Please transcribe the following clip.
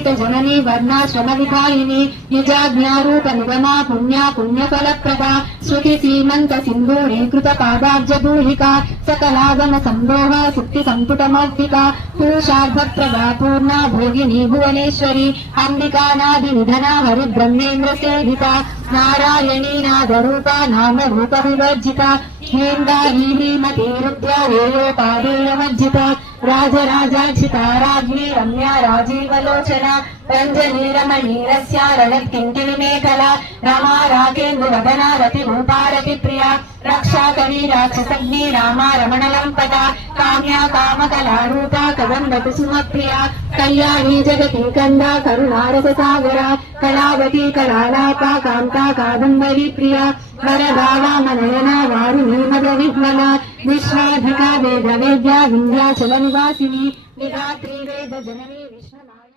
जननी वर्णाश्रम विधायिनी निजाज्ञारूप निगमा पुण्या पुण्यफलप्रदा श्रुति सीमन्त सिन्दूरीकृत पादाब्जदूहिका सकलागम सम्भोह सुक्ति सम्पुटमर्थिका पुरुषार्थप्रदा पूर्णा भोगिनी भुवनेश्वरी अम्बिकानादि निधना हरिब्रह्मेन्द्र सेविता नारायणी नादरूपा नाम శ్రీంగారీ శ్రీమతి రుద్రవేయోపాదేయమజ్జిత రమ్య రాజీవలోచన రంజనీ రమణీ మేఖల రమా రాగేందు వదన రతి రూపారతి ప్రియ రక్షా కవి రాక్షసగ్ని రామ రమణ లంపట కదంబత సుమప్రియా కళ్యాణి జగతి కంద కరుణారససాగరా కళావతి కళాలాప కాంత కాదంబరి ప్రియా వరదా వామనయన మద విహ్వల విశ్వాధిక వేద వేద్య వింధ్యాచల నివాసిని నిరాత్రి వేద జననీ